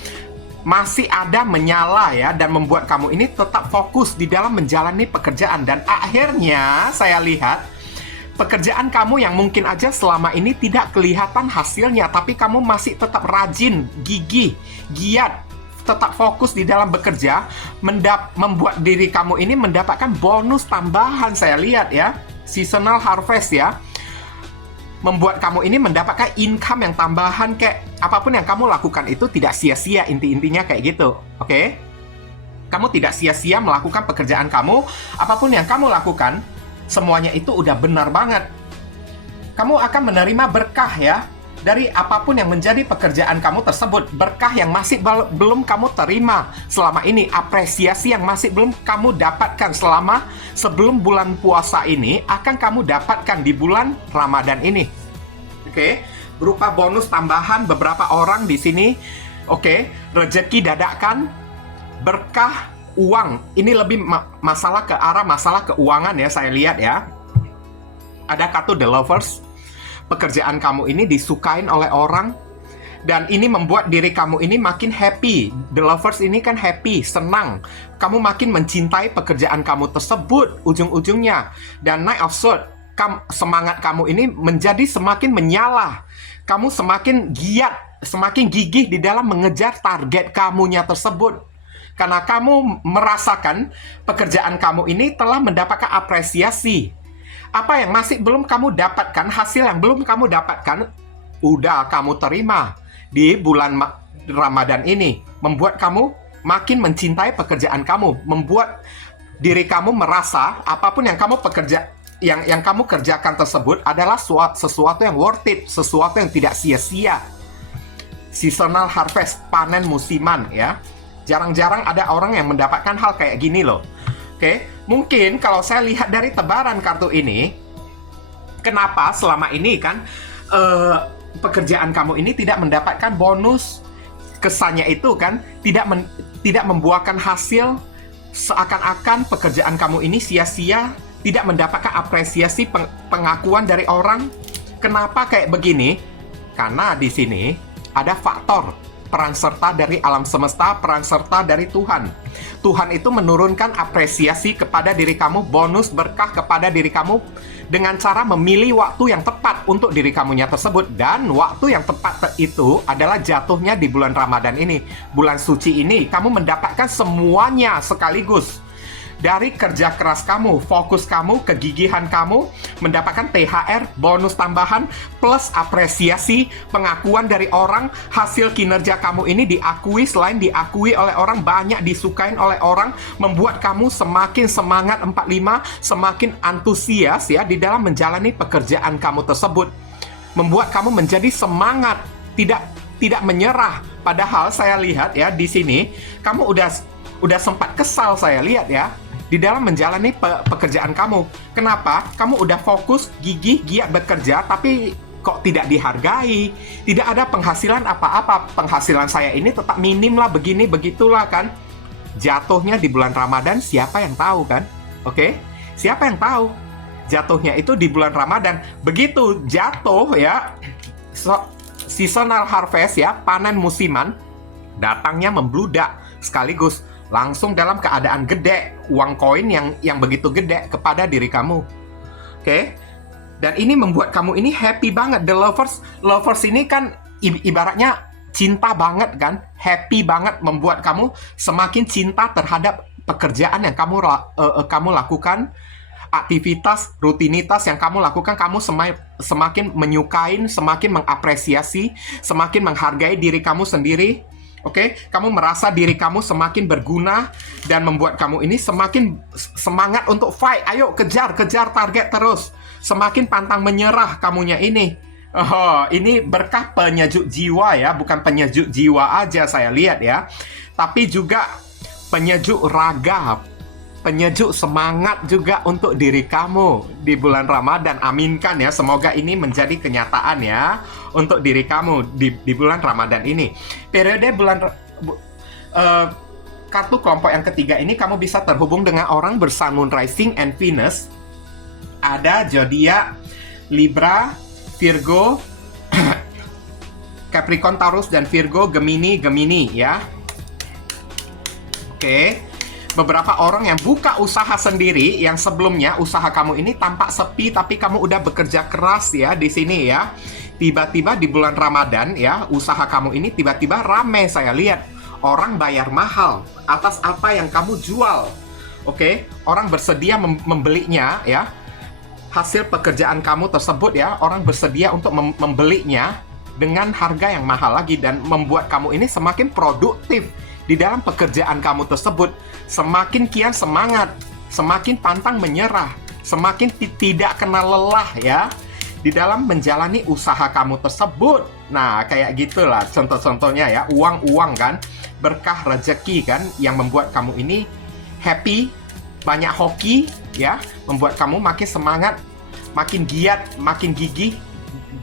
masih ada menyala ya, dan membuat kamu ini tetap fokus di dalam menjalani pekerjaan. Dan akhirnya saya lihat pekerjaan kamu yang mungkin aja selama ini tidak kelihatan hasilnya, tapi kamu masih tetap rajin, gigih, giat, tetap fokus di dalam bekerja, membuat diri kamu ini mendapatkan bonus tambahan. Saya lihat ya, Seasonal Harvest ya, membuat kamu ini mendapatkan income yang tambahan. Kayak apapun yang kamu lakukan itu tidak sia-sia, inti-intinya kayak gitu. Oke? Kamu tidak sia-sia melakukan pekerjaan kamu. Apapun yang kamu lakukan, semuanya itu udah benar banget. Kamu akan menerima berkah ya dari apapun yang menjadi pekerjaan kamu tersebut. Berkah yang masih belum kamu terima selama ini, apresiasi yang masih belum kamu dapatkan selama sebelum bulan puasa ini, akan kamu dapatkan di bulan Ramadan ini. Oke, berupa bonus tambahan beberapa orang di sini. Oke, rezeki dadakan, berkah, uang. Ini lebih masalah ke arah masalah keuangan ya, saya lihat ya. Ada kartu The Lovers. Pekerjaan kamu ini disukain oleh orang, dan ini membuat diri kamu ini makin happy. The Lovers ini kan happy, senang. Kamu makin mencintai pekerjaan kamu tersebut ujung-ujungnya. Dan Knight of Swords, semangat kamu ini menjadi semakin menyala. Kamu semakin giat, semakin gigih di dalam mengejar target kamunya tersebut. Karena kamu merasakan pekerjaan kamu ini telah mendapatkan apresiasi. Apa yang masih belum kamu dapatkan, hasil yang belum kamu dapatkan, udah kamu terima di bulan Ramadan ini. Membuat kamu makin mencintai pekerjaan kamu. Membuat diri kamu merasa apapun yang kamu yang kamu kerjakan tersebut adalah sesuatu yang worth it, sesuatu yang tidak sia-sia. Seasonal Harvest, panen musiman ya. Jarang-jarang ada orang yang mendapatkan hal kayak gini loh. Oke, mungkin kalau saya lihat dari tebaran kartu ini, kenapa selama ini kan pekerjaan kamu ini tidak mendapatkan bonus? Kesannya itu kan tidak membuahkan hasil, seakan-akan pekerjaan kamu ini sia-sia, tidak mendapatkan apresiasi, pengakuan dari orang. Kenapa kayak begini? Karena di sini ada faktor peran serta dari alam semesta, peran serta dari Tuhan. Tuhan itu menurunkan apresiasi kepada diri kamu, bonus berkah kepada diri kamu dengan cara memilih waktu yang tepat untuk diri kamunya tersebut. Dan waktu yang tepat itu adalah jatuhnya di bulan Ramadan ini. Bulan suci ini, kamu mendapatkan semuanya sekaligus. Dari kerja keras kamu, fokus kamu, kegigihan kamu, mendapatkan THR, bonus tambahan, plus apresiasi, pengakuan dari orang, hasil kinerja kamu ini diakui, selain diakui oleh orang, banyak disukain oleh orang, membuat kamu semakin semangat 45, semakin antusias ya di dalam menjalani pekerjaan kamu tersebut. Membuat kamu menjadi semangat, tidak menyerah. Padahal saya lihat ya di sini, kamu udah sempat kesal saya lihat ya di dalam menjalani pekerjaan kamu. Kenapa? Kamu udah fokus, gigih, giat bekerja, tapi kok tidak dihargai. Tidak ada penghasilan apa-apa. Penghasilan saya ini tetap minim lah, begini, begitulah kan. Jatuhnya di bulan Ramadan, siapa yang tahu kan? Oke? Siapa yang tahu? Jatuhnya itu di bulan Ramadan. Begitu jatuh ya, seasonal harvest ya, panen musiman, datangnya membludak sekaligus. Langsung dalam keadaan gede, uang koin yang begitu gede kepada diri kamu. Oke? Dan ini membuat kamu ini happy banget. The lovers ini kan ibaratnya cinta banget kan? Happy banget, membuat kamu semakin cinta terhadap pekerjaan yang kamu lakukan, aktivitas, rutinitas yang kamu lakukan. Kamu semakin menyukain, semakin mengapresiasi, semakin menghargai diri kamu sendiri. Oke, kamu merasa diri kamu semakin berguna dan membuat kamu ini semakin semangat untuk fight. Ayo kejar target terus. Semakin pantang menyerah kamunya ini. Oh, ini berkah penyejuk jiwa ya, bukan penyejuk jiwa aja saya lihat ya. Tapi juga penyejuk raga, penyejuk semangat juga untuk diri kamu di bulan Ramadan. Aminkan ya, semoga ini menjadi kenyataan ya untuk diri kamu di bulan Ramadan ini. Periode kartu kelompok yang ketiga ini kamu bisa terhubung dengan orang bersun, moon, rising, and Venus. Ada zodiak Libra, Virgo, Capricorn, Taurus, dan Virgo, Gemini ya. Oke. Beberapa orang yang buka usaha sendiri, yang sebelumnya usaha kamu ini tampak sepi, tapi kamu udah bekerja keras ya di sini ya. Tiba-tiba di bulan Ramadan ya, usaha kamu ini tiba-tiba rame saya lihat. Orang bayar mahal atas apa yang kamu jual. Oke, orang bersedia membelinya ya. Hasil pekerjaan kamu tersebut ya, orang bersedia untuk membelinya dengan harga yang mahal lagi, dan membuat kamu ini semakin produktif di dalam pekerjaan kamu tersebut. Semakin kian semangat, semakin pantang menyerah, semakin tidak kenal lelah ya di dalam menjalani usaha kamu tersebut. Nah, kayak gitulah contoh-contohnya ya. Uang kan, berkah rezeki kan, yang membuat kamu ini happy, banyak hoki ya, membuat kamu makin semangat, makin giat, makin gigih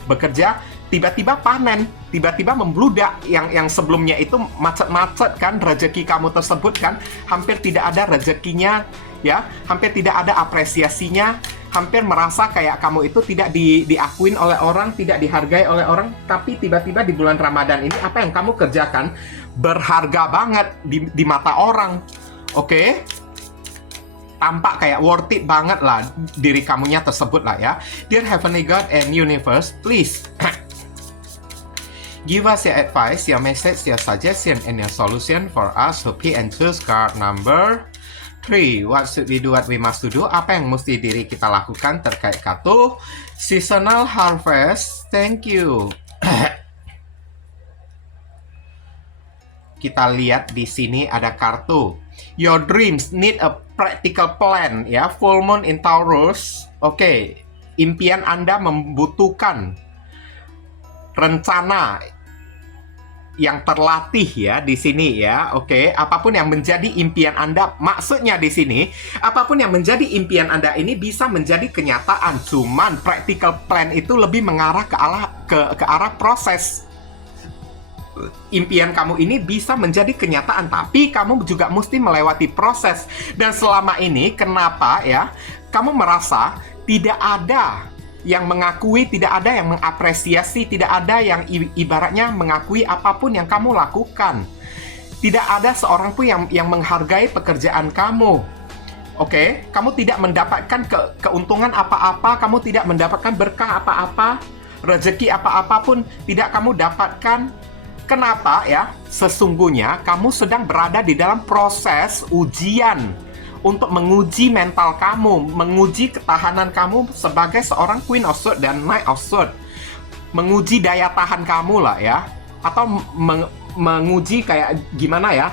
bekerja. Tiba-tiba panen, tiba-tiba membludak. Yang sebelumnya itu macet-macet kan, rezeki kamu tersebut kan, hampir tidak ada rezekinya ya, hampir tidak ada apresiasinya, hampir merasa kayak kamu itu tidak diakuin oleh orang, tidak dihargai oleh orang. Tapi tiba-tiba di bulan Ramadan ini, apa yang kamu kerjakan berharga banget di mata orang. Oke? Tampak kayak worth it banget lah diri kamunya tersebut lah ya. Dear Heavenly God and Universe, please give us your advice, your message, your suggestion, and your solution for us who pick and choose card number 3. What should we do, what we must do? Apa yang mesti diri kita lakukan terkait kartu seasonal harvest? Thank you. Kita lihat di sini ada kartu your dreams need a practical plan ya. Full moon in Taurus. Oke, impian Anda membutuhkan rencana yang terlatih ya di sini ya. Oke, apapun yang menjadi impian Anda, maksudnya di sini apapun yang menjadi impian Anda ini bisa menjadi kenyataan. Cuman practical plan itu lebih mengarah ke arah proses. Impian kamu ini bisa menjadi kenyataan, tapi kamu juga mesti melewati proses. Dan selama ini kenapa ya kamu merasa tidak ada yang mengakui, tidak ada yang mengapresiasi, tidak ada yang ibaratnya mengakui apapun yang kamu lakukan. Tidak ada seorang pun yang menghargai pekerjaan kamu. Oke, kamu tidak mendapatkan keuntungan apa-apa, kamu tidak mendapatkan berkah apa-apa, rezeki apa-apa pun tidak kamu dapatkan. Kenapa ya? Sesungguhnya kamu sedang berada di dalam proses ujian untuk menguji mental kamu, menguji ketahanan kamu sebagai seorang Queen of Swords dan Knight of Swords. Menguji daya tahan kamu lah ya. Atau menguji kayak gimana ya?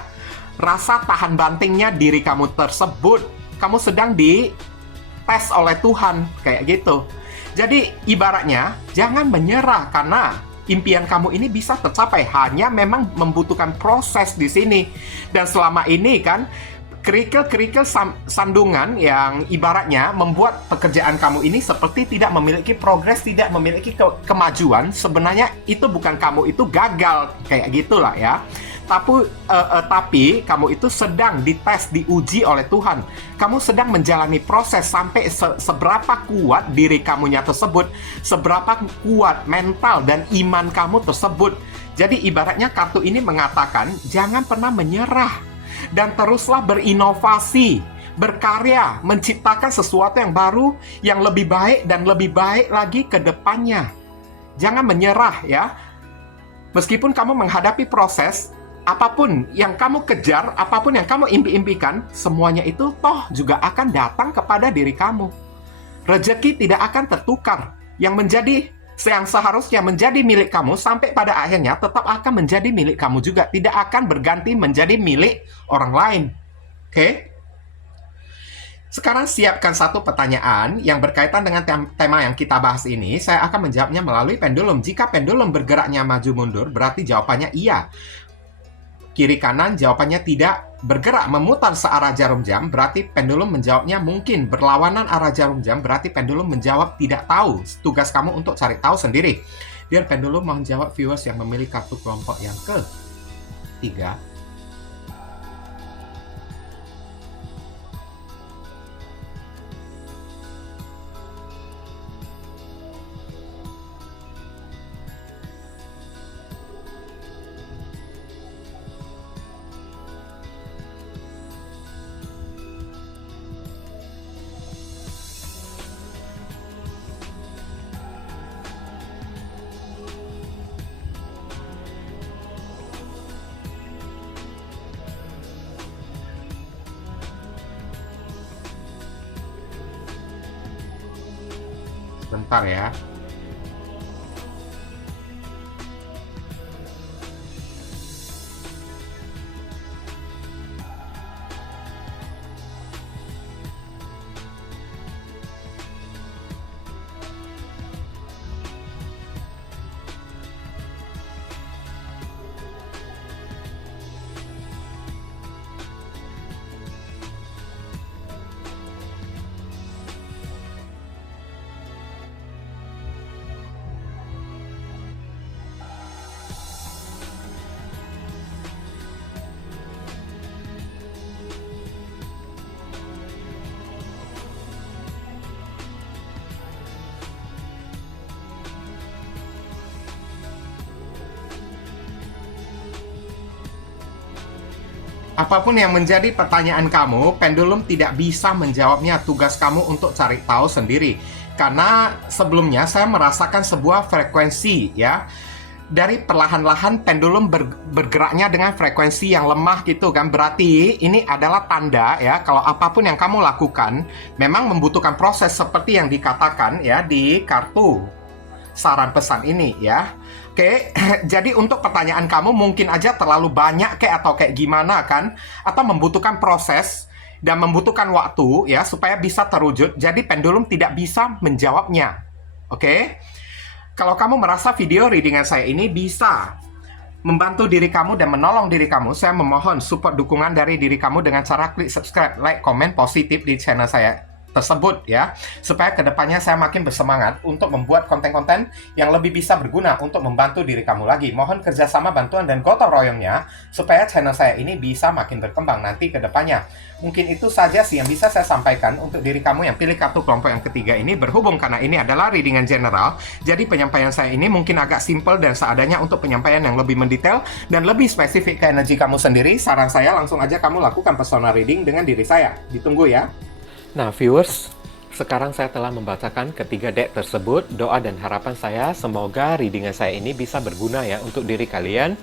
Rasa tahan bantingnya diri kamu tersebut. Kamu sedang dites oleh Tuhan, kayak gitu. Jadi ibaratnya jangan menyerah karena impian kamu ini bisa tercapai, hanya memang membutuhkan proses di sini. Dan selama ini kan kerikil-kerikil sandungan yang ibaratnya membuat pekerjaan kamu ini seperti tidak memiliki progres, tidak memiliki kemajuan. Sebenarnya itu bukan kamu itu gagal, kayak gitulah ya. Tapi kamu itu sedang dites, diuji oleh Tuhan. Kamu sedang menjalani proses sampai seberapa kuat diri kamunya tersebut, seberapa kuat mental dan iman kamu tersebut. Jadi ibaratnya kartu ini mengatakan jangan pernah menyerah dan teruslah berinovasi, berkarya, menciptakan sesuatu yang baru, yang lebih baik dan lebih baik lagi ke depannya. Jangan menyerah ya. Meskipun kamu menghadapi proses, apapun yang kamu kejar, apapun yang kamu impi-impikan, semuanya itu toh juga akan datang kepada diri kamu. Rezeki tidak akan tertukar. Yang seharusnya menjadi milik kamu sampai pada akhirnya tetap akan menjadi milik kamu juga. Tidak akan berganti menjadi milik orang lain. Oke? Sekarang siapkan satu pertanyaan yang berkaitan dengan tema yang kita bahas ini. Saya akan menjawabnya melalui pendulum. Jika pendulum bergeraknya maju mundur, berarti jawabannya iya. Kiri kanan jawabannya tidak. Bergerak memutar searah jarum jam, berarti pendulum menjawabnya mungkin. Berlawanan arah jarum jam, berarti pendulum menjawab tidak tahu. Tugas kamu untuk cari tahu sendiri. Biar pendulum mohon jawab viewers yang memilih kartu kelompok yang ketiga. Bentar ya. Apapun yang menjadi pertanyaan kamu, pendulum tidak bisa menjawabnya. Tugas kamu untuk cari tahu sendiri. Karena sebelumnya saya merasakan sebuah frekuensi ya. Dari perlahan-lahan pendulum bergeraknya dengan frekuensi yang lemah gitu kan. Berarti ini adalah tanda ya, kalau apapun yang kamu lakukan memang membutuhkan proses seperti yang dikatakan ya di kartu saran pesan ini ya. Oke, jadi untuk pertanyaan kamu mungkin aja terlalu banyak atau kayak gimana kan, atau membutuhkan proses dan membutuhkan waktu ya supaya bisa terwujud. Jadi pendulum tidak bisa menjawabnya. Oke, kalau kamu merasa video readingan saya ini bisa membantu diri kamu dan menolong diri kamu, saya memohon support dukungan dari diri kamu dengan cara klik subscribe, like, komen positif di channel saya tersebut ya, supaya kedepannya saya makin bersemangat untuk membuat konten-konten yang lebih bisa berguna untuk membantu diri kamu lagi. Mohon kerjasama, bantuan, dan gotong royongnya supaya channel saya ini bisa makin berkembang nanti ke depannya. Mungkin itu saja sih yang bisa saya sampaikan untuk diri kamu yang pilih kartu kelompok yang ketiga ini. Berhubung karena ini adalah readingan general, jadi penyampaian saya ini mungkin agak simple dan seadanya untuk penyampaian yang lebih mendetail dan lebih spesifik ke energi kamu sendiri. Saran saya langsung aja kamu lakukan personal reading dengan diri saya. Ditunggu ya. Nah, viewers, sekarang saya telah membacakan ketiga deck tersebut. Doa dan harapan saya semoga readingan saya ini bisa berguna ya untuk diri kalian.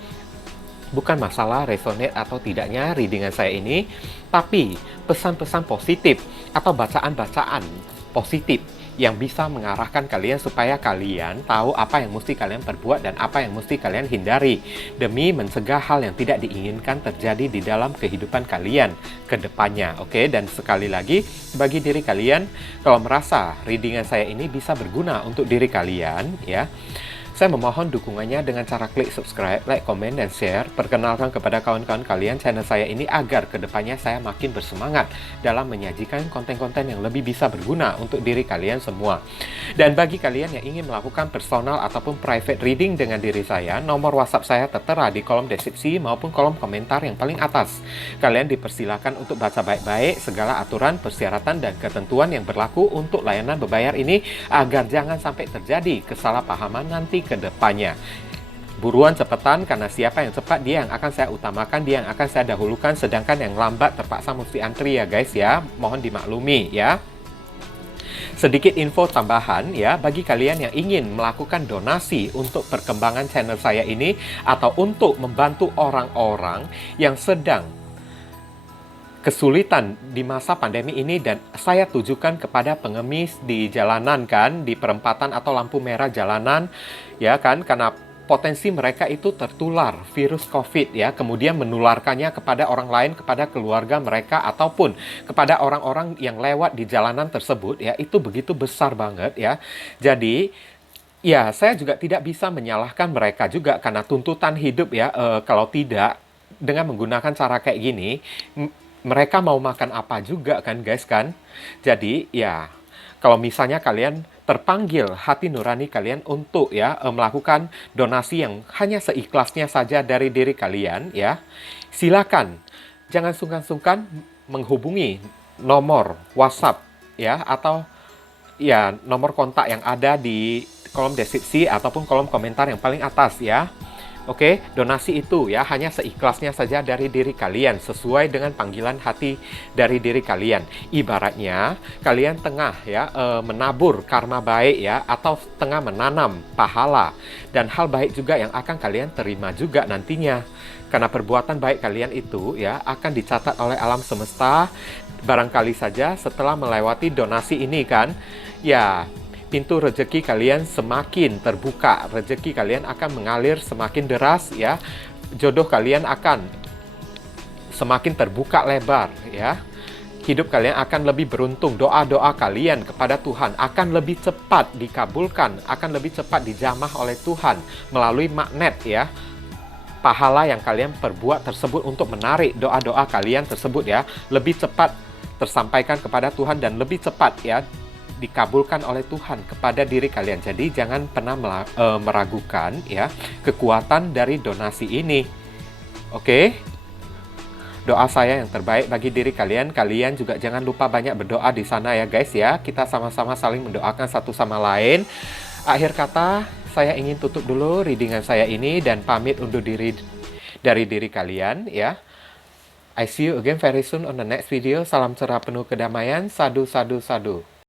Bukan masalah resonate atau tidaknya readingan saya ini, tapi pesan-pesan positif atau bacaan-bacaan positif yang bisa mengarahkan kalian supaya kalian tahu apa yang mesti kalian perbuat dan apa yang mesti kalian hindari demi mencegah hal yang tidak diinginkan terjadi di dalam kehidupan kalian ke depannya. Oke, dan sekali lagi bagi diri kalian, kalau merasa readingan saya ini bisa berguna untuk diri kalian ya, saya memohon dukungannya dengan cara klik subscribe, like, komen, dan share. Perkenalkan kepada kawan-kawan kalian channel saya ini agar kedepannya saya makin bersemangat dalam menyajikan konten-konten yang lebih bisa berguna untuk diri kalian semua. Dan bagi kalian yang ingin melakukan personal ataupun private reading dengan diri saya, nomor WhatsApp saya tertera di kolom deskripsi maupun kolom komentar yang paling atas. Kalian dipersilakan untuk baca baik-baik segala aturan, persyaratan, dan ketentuan yang berlaku untuk layanan berbayar ini agar jangan sampai terjadi kesalahpahaman nanti ke depannya. Buruan cepetan, karena siapa yang cepat dia yang akan saya utamakan, dia yang akan saya dahulukan, sedangkan yang lambat terpaksa mesti antri ya guys ya. Mohon dimaklumi ya. Sedikit info tambahan ya, bagi kalian yang ingin melakukan donasi untuk perkembangan channel saya ini atau untuk membantu orang-orang yang sedang kesulitan di masa pandemi ini, dan saya tujukan kepada pengemis di jalanan kan, di perempatan atau lampu merah jalanan ya kan, karena potensi mereka itu tertular virus COVID ya, kemudian menularkannya kepada orang lain, kepada keluarga mereka ataupun kepada orang-orang yang lewat di jalanan tersebut ya, itu begitu besar banget ya. Jadi ya, saya juga tidak bisa menyalahkan mereka juga karena tuntutan hidup ya. Kalau tidak dengan menggunakan cara kayak gini, mereka mau makan apa juga kan guys kan. Jadi ya, kalau misalnya kalian terpanggil hati nurani kalian untuk ya melakukan donasi yang hanya seikhlasnya saja dari diri kalian ya, silakan. Jangan sungkan-sungkan menghubungi nomor WhatsApp ya, atau ya nomor kontak yang ada di kolom deskripsi ataupun kolom komentar yang paling atas ya. Oke, donasi itu ya hanya seikhlasnya saja dari diri kalian, sesuai dengan panggilan hati dari diri kalian. Ibaratnya kalian tengah ya menabur karma baik ya, atau tengah menanam pahala dan hal baik juga yang akan kalian terima juga nantinya. Karena perbuatan baik kalian itu ya akan dicatat oleh alam semesta. Barangkali saja setelah melewati donasi ini kan, ya pintu rezeki kalian semakin terbuka, rezeki kalian akan mengalir semakin deras ya, jodoh kalian akan semakin terbuka lebar ya, hidup kalian akan lebih beruntung, doa-doa kalian kepada Tuhan akan lebih cepat dikabulkan, akan lebih cepat dijamah oleh Tuhan melalui magnet ya, pahala yang kalian perbuat tersebut untuk menarik doa-doa kalian tersebut ya, lebih cepat tersampaikan kepada Tuhan dan lebih cepat ya dikabulkan oleh Tuhan kepada diri kalian. Jadi jangan pernah meragukan ya kekuatan dari donasi ini. Oke? Doa saya yang terbaik bagi diri kalian. Kalian juga jangan lupa banyak berdoa di sana ya guys ya. Kita sama-sama saling mendoakan satu sama lain. Akhir kata, saya ingin tutup dulu readingan saya ini dan pamit undur diri dari diri kalian ya. I see you again very soon on the next video. Salam cerah penuh kedamaian. Sadu, sadu, sadu.